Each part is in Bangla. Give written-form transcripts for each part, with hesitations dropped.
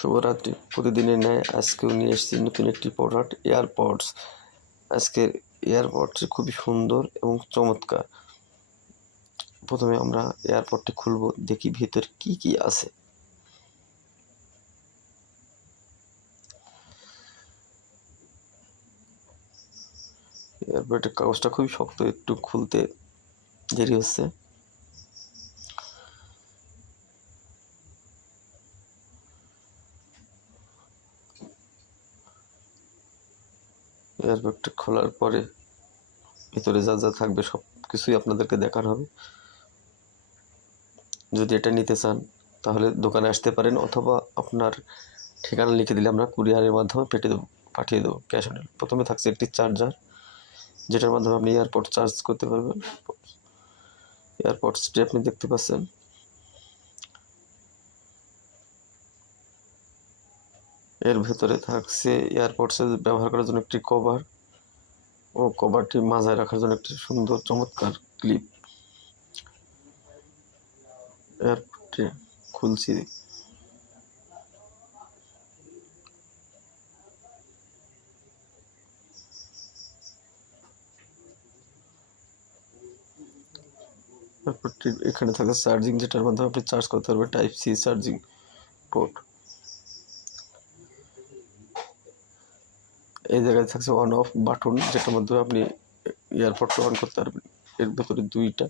শুভরাত্রি। প্রতিদিনের ন্যায় আজকেও নিয়ে এসেছি নতুন একটি প্রোডাক্ট, এয়ারপডস। আজকের এয়ারপডসটি খুবই সুন্দর এবং চমৎকার। প্রথমে আমরা এয়ারপডটি খুলব, দেখি ভিতরে কি কি আছে। এয়ারপডের কাগজটা খুবই শক্ত, একটু খুলতে দেরি হচ্ছে। এয়ারপডটা খোলার পরে ভিতরে যা যা থাকবে সব কিছুই আপনাদেরকে দেখানো হবে। যদি এটা নিতে চান তাহলে দোকানে আসতে পারেন, অথবা আপনার ঠিকানা লিখে দিলে আমরা কুরিয়ারের মাধ্যমে পাঠিয়ে দেবো ক্যাশ অন ডেলিভারি। প্রথমে থাকছে একটি চার্জার, যেটার মাধ্যমে আপনি এয়ারপড চার্জ করতে পারবেন। এয়ারপডসটি আপনি দেখতে পাচ্ছেন। এর ভেতরে থাকছে এয়ারপডসে ব্যবহার করার জন্য একটি কভার ও কভারটি মাথায় রাখার জন্য একটি সুন্দর চমৎকার ক্লিপ। এয়ারপডটি খুলছি। এয়ারপডটি এখানে থাকে চার্জিং, যেটার মাধ্যমে আপনি চার্জ করতে পারবেন, টাইপ সি চার্জিং পোর্ট। এই জায়গায় থাকছে অন অফ বাটন, যেটার মাধ্যমে আপনি এয়ারপডটা অন করতে পারবেন। এর ভেতরে দুইটা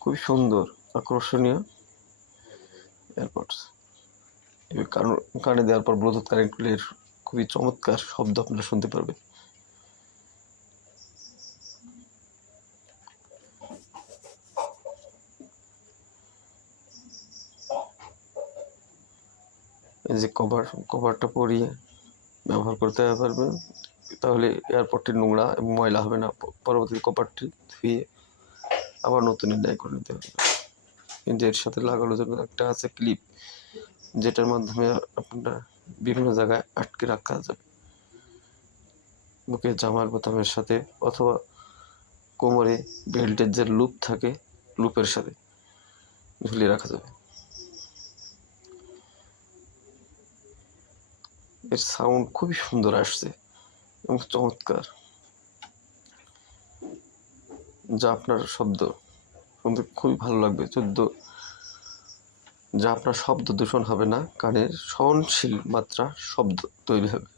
খুবই সুন্দর আকর্ষণীয় এয়ারপডস। কানে দেওয়ার পর ব্লুটুথ কানেক্ট করলে খুবই চমৎকার শব্দ আপনারা শুনতে পারবেন। এই যে কভারটা পরিয়ে ব্যবহার করতে পারবেন, তাহলে এয়ারপডটি নোংরা এবং ময়লা হবে না। পরবর্তী কভারটি ধুয়ে আবার নতুনের ন্যায় করে নিতে হবে। কিন্তু এর সাথে লাগানোর জন্য একটা আছে ক্লিপ, যেটার মাধ্যমে আপনারা বিভিন্ন জায়গায় আটকে রাখা যাবে। বুকে জামার বোতামের সাথে অথবা কোমরে বেল্টের যে লুপ থাকে, লুপের সাথে ঝুলিয়ে রাখা যাবে। এর সাউন্ড খুবই সুন্দর আসছে এবং চমৎকার, যা আপনার শব্দ শুনতে খুবই ভালো লাগবে। যা আপনার শব্দ দূষণ হবে না, কানের সহনশীল মাত্রা শব্দ তৈরি হবে।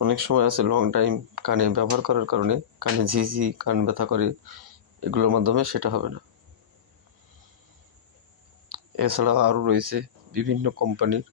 অনেক সময় আছে লং টাইম কানে ব্যবহার করার কারণে কানে ঝিঝি, কান ব্যথা করে, এগুলোর মাধ্যমে সেটা হবে না। এছাড়া আরও রয়েছে বিভিন্ন কোম্পানির